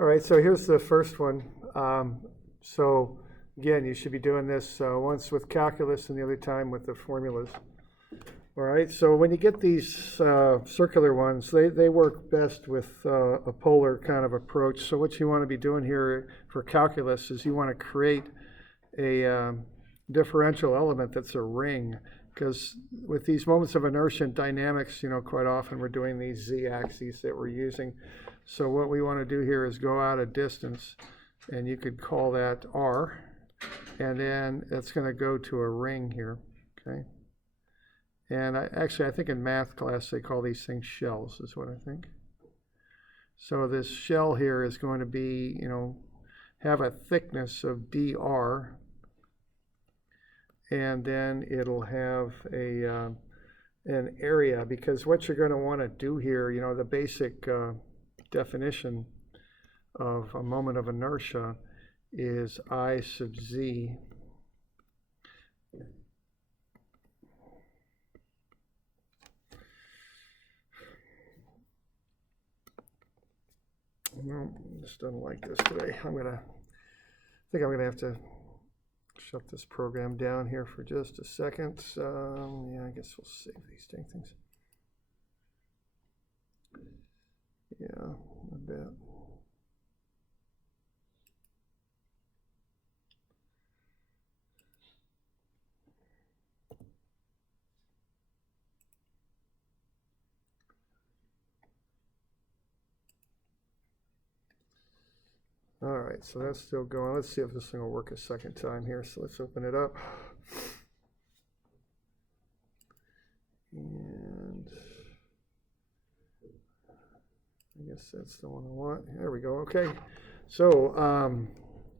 All right, so here's the first one. So again, you should be doing this once with calculus and the other time with the formulas. All right, so when you get these circular ones, they work best with a polar kind of approach. So what you want to be doing here for calculus is you want to create a differential element that's a ring, because with these moments of inertia and dynamics, quite often we're doing these z-axes that we're using. So what we want to do here is go out a distance, and you could call that r, and then it's going to go to a ring here, okay? And I think in math class they call these things shells, is what I think. So this shell here is going to be, have a thickness of dr, and then it'll have an area, because what you're going to want to do here, the basic definition of a moment of inertia is I sub z Well, this doesn't like this today. I think I'm gonna have to shut this program down here for just a second. Yeah, I guess we'll save these dang things. Yeah, I bet. All right, so that's still going. Let's see if this thing will work a second time here. So let's open it up. And I guess that's the one I want. There we go. Okay. So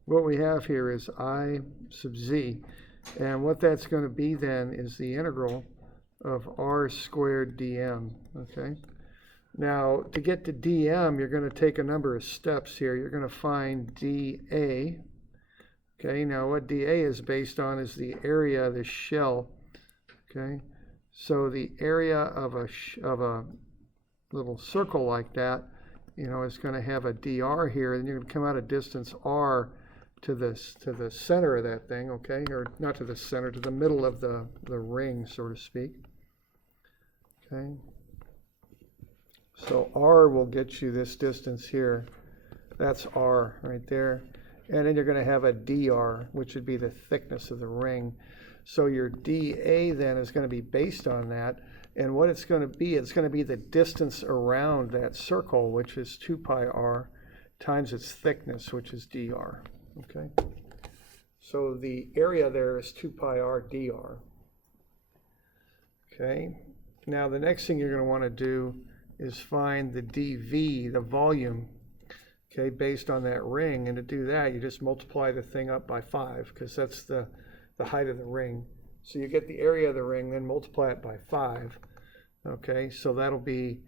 what we have here is I sub z. And what that's going to be then is the integral of r squared dm. Okay. Now, to get to dm, you're going to take a number of steps here. You're going to find dA. Okay, now what dA is based on is the area of the shell. Okay, so the area of a little circle like that, is going to have a dr here, and you're going to come out a distance r to the center of that thing. Okay, or not to the center, to the middle of the ring, so to speak. Okay. So r will get you this distance here. That's r right there. And then you're going to have a dr, which would be the thickness of the ring. So your dA then is going to be based on that. And what it's going to be the distance around that circle, which is 2 pi r, times its thickness, which is dr. Okay? So the area there is 2 pi r dr. Okay? Now the next thing you're going to want to do is find the dV, the volume, okay, based on that ring. And to do that, you just multiply the thing up by 5, because that's the height of the ring. So you get the area of the ring, then multiply it by 5. Okay, so that'll be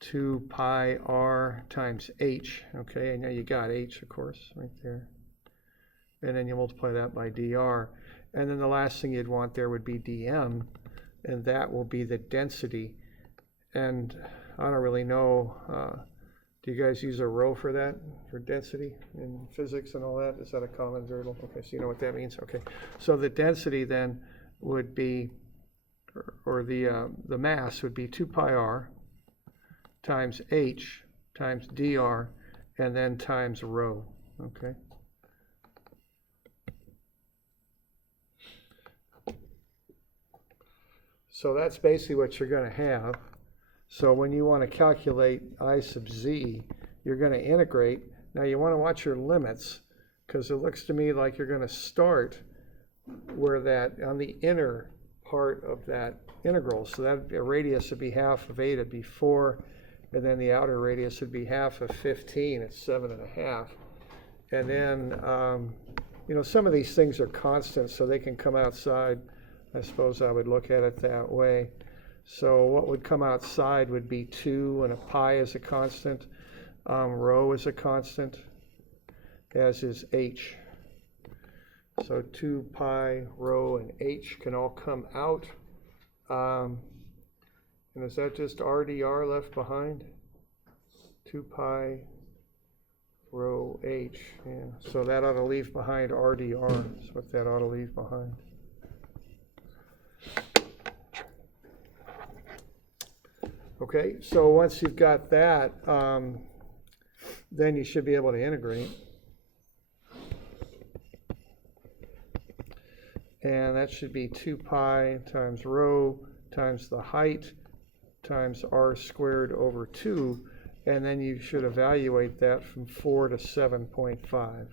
2 pi r times h. Okay, and now you got h, of course, right there. And then you multiply that by dr. And then the last thing you'd want there would be dm, and that will be the density. And I don't really know, do you guys use a rho for that, for density in physics and all that? Is that a common girdle? Okay, so you know what that means? Okay, so the density then would be, or the mass would be 2 pi r times h times dr, and then times rho, okay? So that's basically what you're going to have. So when you want to calculate I sub z, you're going to integrate. Now you want to watch your limits, because it looks to me like you're going to start where that, on the inner part of that integral. So that radius would be half of 8, it'd be 4, and then the outer radius would be half of 15, it's 7.5. And then, some of these things are constants, so they can come outside. I suppose I would look at it that way. So what would come outside would be 2, and a pi is a constant. Rho is a constant, as is h. So 2 pi, rho, and h can all come out. And is that just r dr left behind? 2 pi rho h, yeah. So that ought to leave behind RdR, is what that ought to leave behind. Okay, so once you've got that, then you should be able to integrate. And that should be 2 pi times rho times the height times r squared over 2. And then you should evaluate that from 4 to 7.5.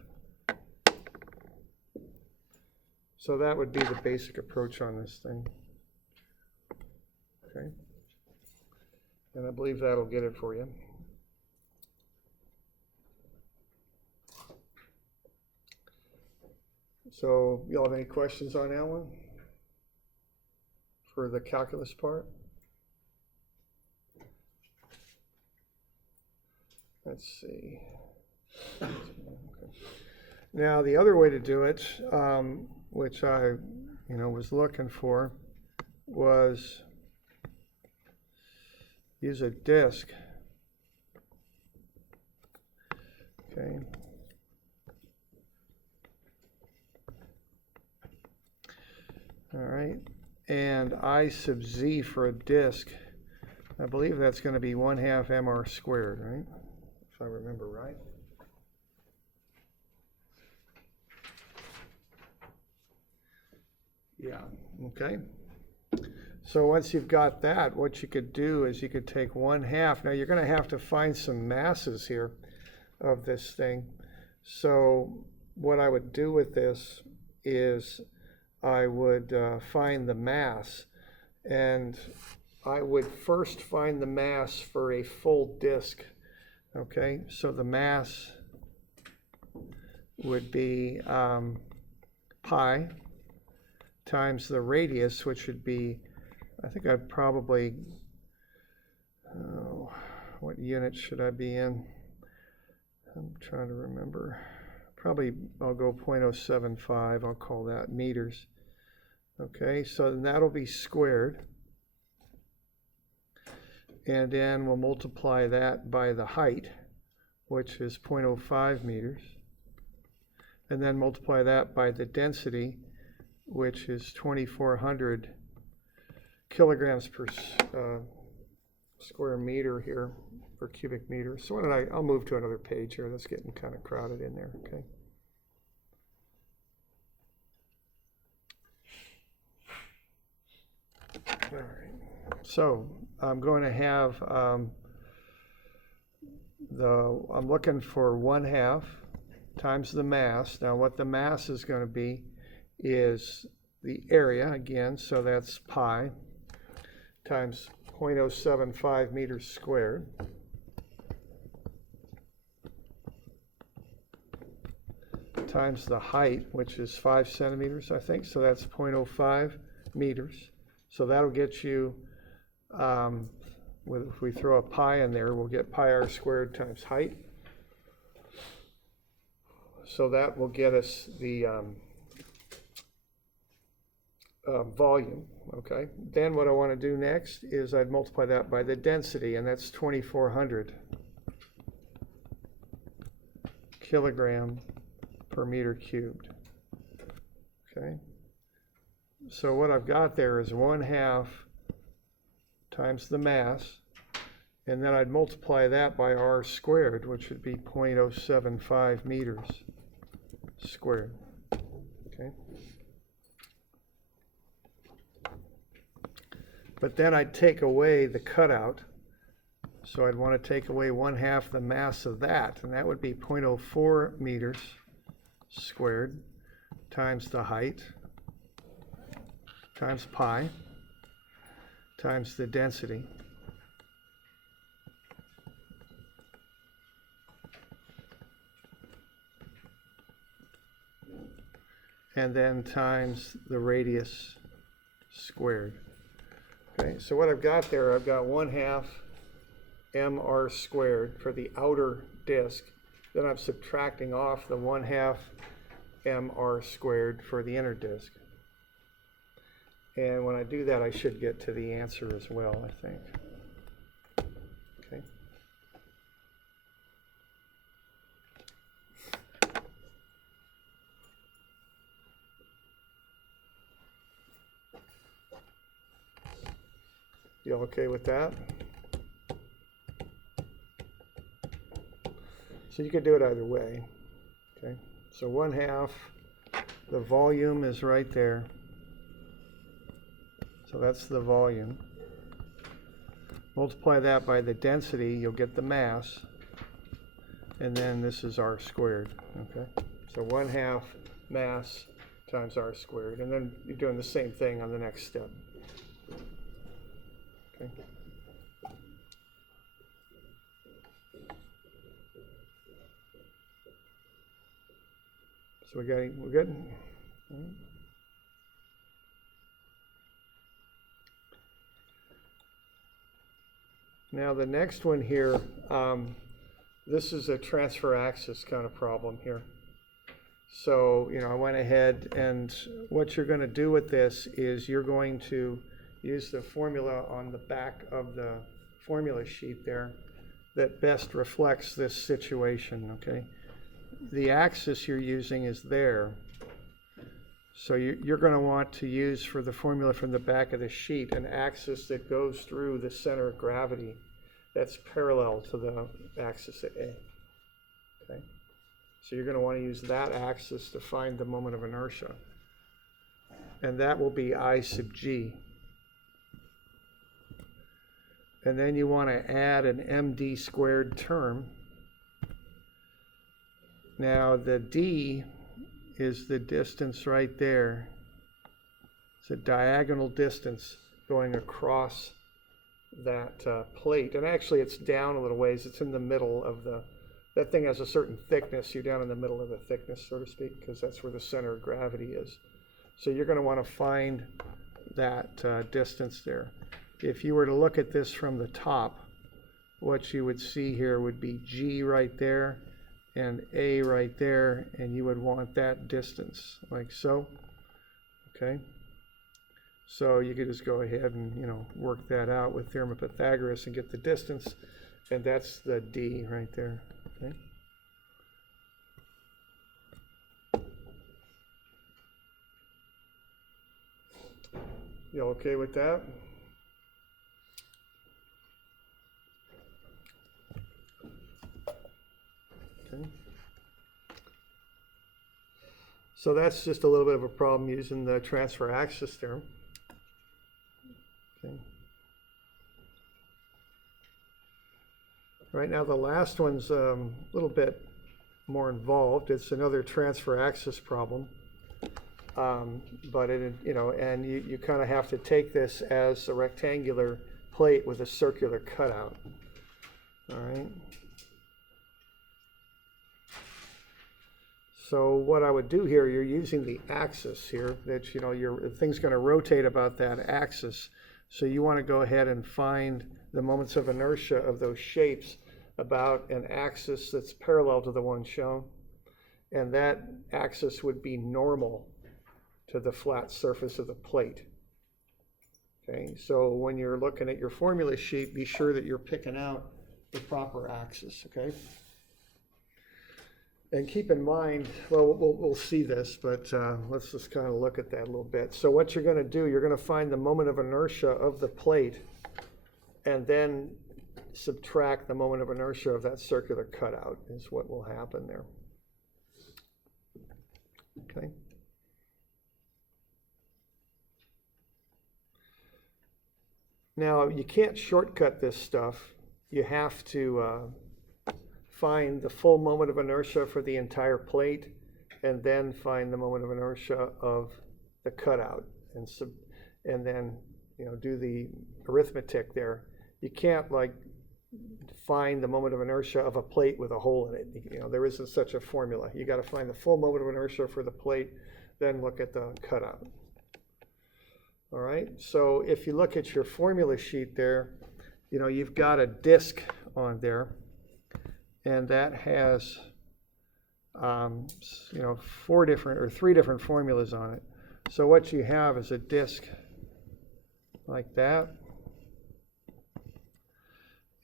So that would be the basic approach on this thing. Okay. And I believe that'll get it for you. So y'all have any questions on that one for the calculus part? Let's see. Okay. Now the other way to do it, which I was looking for, was use a disk. Okay. All right. And I sub z for a disk, I believe that's going to be 1/2 mr squared, right? If I remember right. Yeah, okay. So once you've got that, what you could do is you could take 1/2. Now you're going to have to find some masses here of this thing. So what I would do with this is I would find the mass, and I would first find the mass for a full disk. Okay, so the mass would be pi times the radius, which would be, I think I'd probably, what unit should I be in? I'm trying to remember. Probably I'll go 0.075, I'll call that meters. Okay, so then that'll be squared. And then we'll multiply that by the height, which is 0.05 meters. And then multiply that by the density, which is 2,400 kilograms per square meter here, or cubic meter. So I'll move to another page here. That's getting kind of crowded in there, okay? All right, so I'm going to have, I'm looking for 1/2 times the mass. Now what the mass is going to be is the area again, so that's pi times 0.075 meters squared. Times the height, which is 5 centimeters, I think, so that's 0.05 meters. So that'll get you, if we throw a pi in there, we'll get pi r squared times height. So that will get us the volume, okay? Then what I want to do next is I'd multiply that by the density, and that's 2,400 kilogram per meter cubed, okay? So what I've got there is 1/2 times the mass, and then I'd multiply that by r squared, which would be 0.075 meters squared, okay? But then I'd take away the cutout, so I'd want to take away 1/2 the mass of that, and that would be 0.04 meters squared times the height times pi times the density, and then times the radius squared. Okay, so what I've got there, I've got 1/2 mr squared for the outer disk. Then I'm subtracting off the 1/2 mr squared for the inner disk. And when I do that, I should get to the answer as well, I think. Okay. You okay with that? So you could do it either way. Okay, so 1/2, the volume is right there. So that's the volume. Multiply that by the density, you'll get the mass. And then this is r squared. Okay, so 1/2 mass times r squared. And then you're doing the same thing on the next step. Okay. So we're good? All right. Now the next one here, this is a transfer axis kind of problem here. So, I went ahead, and what you're going to do with this is you're going to use the formula on the back of the formula sheet there that best reflects this situation, okay? The axis you're using is there. So you're going to want to use, for the formula from the back of the sheet, an axis that goes through the center of gravity that's parallel to the axis at A. Okay? So you're going to want to use that axis to find the moment of inertia. And that will be I sub g. And then you want to add an md squared term. Now the d is the distance right there. It's a diagonal distance going across that plate. And actually it's down a little ways. It's in the middle of that thing has a certain thickness. You're down in the middle of the thickness, so to speak, because that's where the center of gravity is. So you're going to want to find that distance there. If you were to look at this from the top, what you would see here would be G right there and A right there, and you would want that distance, like so. Okay? So you could just go ahead and, work that out with theorem of Pythagoras and get the distance, and that's the D right there. Okay? You okay with that? Okay. So that's just a little bit of a problem using the transfer axis theorem. Okay. Right now the last one's a little bit more involved. It's another transfer axis problem. But and you kind of have to take this as a rectangular plate with a circular cutout. All right. So what I would do here, you're using the axis here, that the thing's going to rotate about that axis. So you want to go ahead and find the moments of inertia of those shapes about an axis that's parallel to the one shown. And that axis would be normal to the flat surface of the plate. Okay, so when you're looking at your formula sheet, be sure that you're picking out the proper axis, okay? And keep in mind, well, we'll see this, but let's just kind of look at that a little bit. So what you're going to do, you're going to find the moment of inertia of the plate and then subtract the moment of inertia of that circular cutout is what will happen there. Okay. Now, you can't shortcut this stuff. You have to find the full moment of inertia for the entire plate, and then find the moment of inertia of the cutout, and then do the arithmetic there. You can't find the moment of inertia of a plate with a hole in it. There isn't such a formula. You got to find the full moment of inertia for the plate, then look at the cutout. All right. So if you look at your formula sheet there, you've got a disk on there. And that has, 3 different formulas on it. So what you have is a disk like that.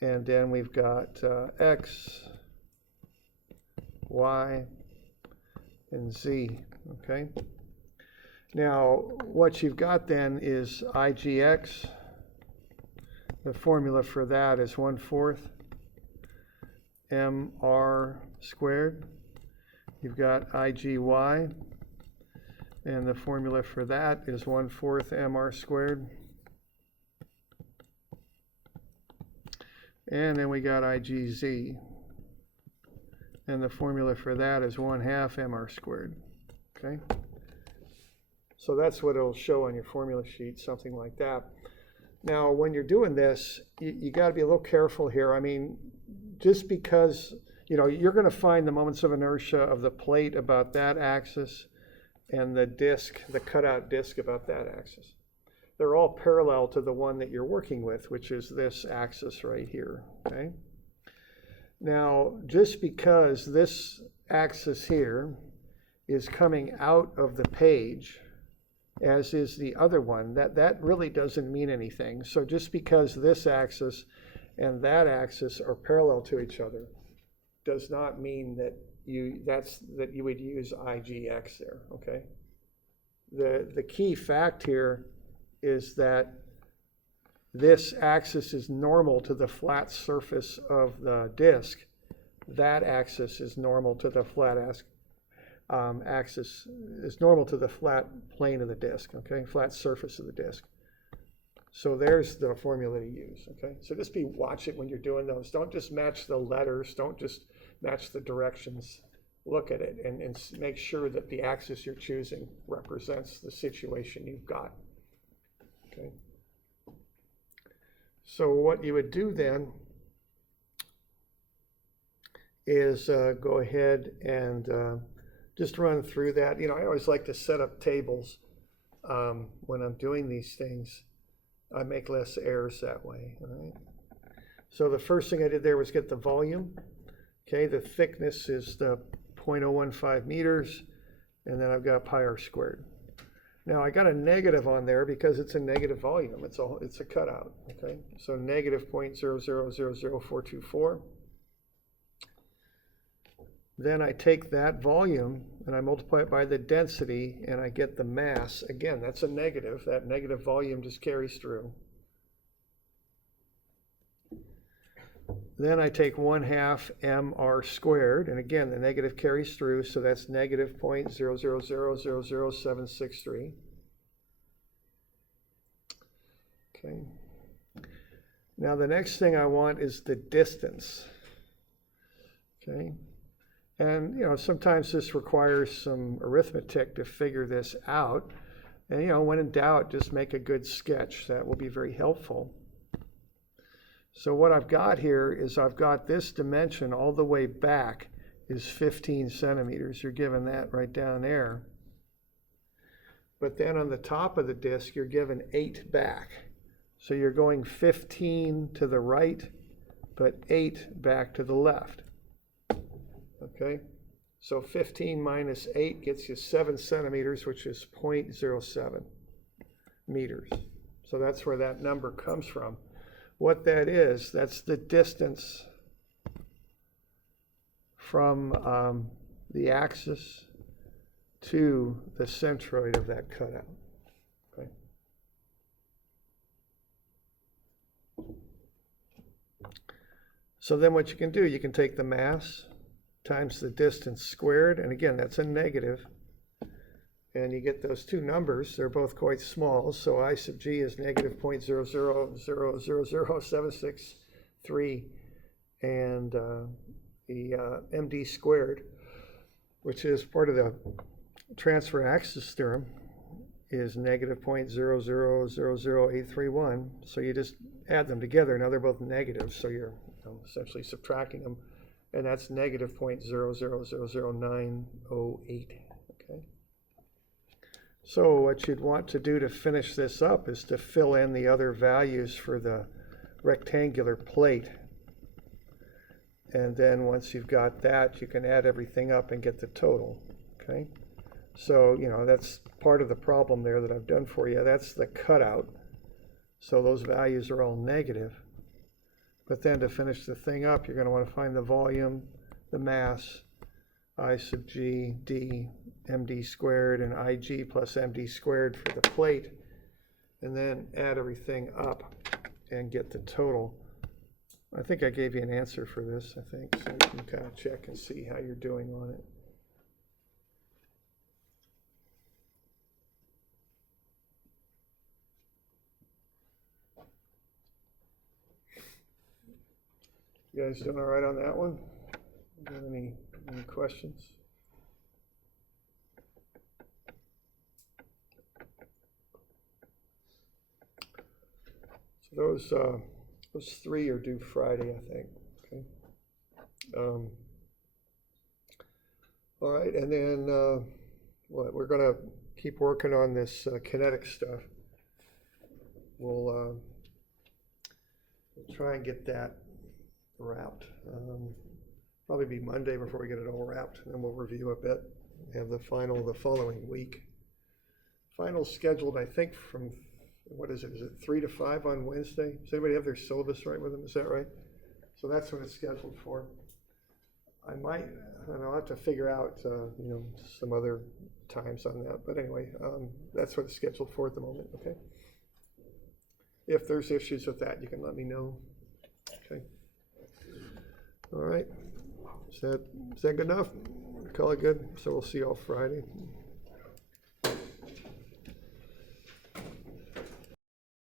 And then we've got X, Y, and Z, okay? Now, what you've got then is IGX, The formula for that is 1/4 mr squared. You've got IGY, and the formula for that is 1/4 mr squared. And then we got IGZ, and the formula for that is 1/2 mr squared. Okay? So that's what it'll show on your formula sheet, something like that. Now, when you're doing this, you got to be a little careful here. I mean, just because, you're going to find the moments of inertia of the plate about that axis and the disk, the cutout disk about that axis. They're all parallel to the one that you're working with, which is this axis right here, okay? Now, just because this axis here is coming out of the page, as is the other one, that really doesn't mean anything. So just because this axis and that axis are parallel to each other does not mean that you would use IGX there, okay? The key fact here is that this axis is normal to the flat surface of the disk. That axis is normal to the flat axis is normal to the flat plane of the disk, okay? Flat surface of the disk. So there's the formula to use, okay? So just watch it when you're doing those. Don't just match the letters. Don't just match the directions. Look at it and make sure that the axis you're choosing represents the situation you've got, okay? So what you would do then is go ahead and just run through that. I always like to set up tables when I'm doing these things. I make less errors that way, all right? So the first thing I did there was get the volume. Okay, the thickness is the 0.015 meters, and then I've got pi r squared. Now I got a negative on there because it's a negative volume. It's a cutout, okay? So negative 0.0000424. Then I take that volume and I multiply it by the density and I get the mass. Again, that's a negative. That negative volume just carries through. Then I take 1/2 mr squared, and again, the negative carries through, so that's negative 0.0000763. Okay. Now the next thing I want is the distance. Okay. And, sometimes this requires some arithmetic to figure this out. And, when in doubt, just make a good sketch. That will be very helpful. So what I've got here is I've got this dimension all the way back is 15 centimeters. You're given that right down there. But then on the top of the disk, you're given 8 back. So you're going 15 to the right, but 8 back to the left. Okay, so 15 minus 8 gets you 7 centimeters, which is 0.07 meters. So that's where that number comes from. What that is, that's the distance from the axis to the centroid of that cutout. Okay. So then what you can do, you can take the mass times the distance squared, and again, that's a negative. And you get those two numbers. They're both quite small, so I sub g is negative 0.0000763, and the md squared, which is part of the transfer axis theorem, is negative 0.0000831. So you just add them together. Now they're both negative, so you're essentially subtracting them, and that's negative 0.0000908. Okay. So what you'd want to do to finish this up is to fill in the other values for the rectangular plate. And then once you've got that, you can add everything up and get the total. Okay. So, that's part of the problem there that I've done for you. That's the cutout. So those values are all negative. But then to finish the thing up, you're going to want to find the volume, the mass, I sub g, d, md squared, and ig plus md squared for the plate, and then add everything up and get the total. I think I gave you an answer for this, I think, so you can kind of check and see how you're doing on it. You guys doing all right on that one? Do you have any questions? So those three are due Friday, I think. Okay. All right, and then we're going to keep working on this kinetic stuff. We'll try and get that wrapped. Probably be Monday before we get it all wrapped, and then we'll review a bit. Have the final the following week. Final scheduled, I think, from what is it? Is it 3 to 5 on Wednesday? Does anybody have their syllabus right with them? Is that right? So that's what it's scheduled for. I'll have to figure out, some other times on that. But anyway, that's what it's scheduled for at the moment. Okay. If there's issues with that, you can let me know. Okay. All right. Is that good enough? Call it good. So we'll see you all Friday.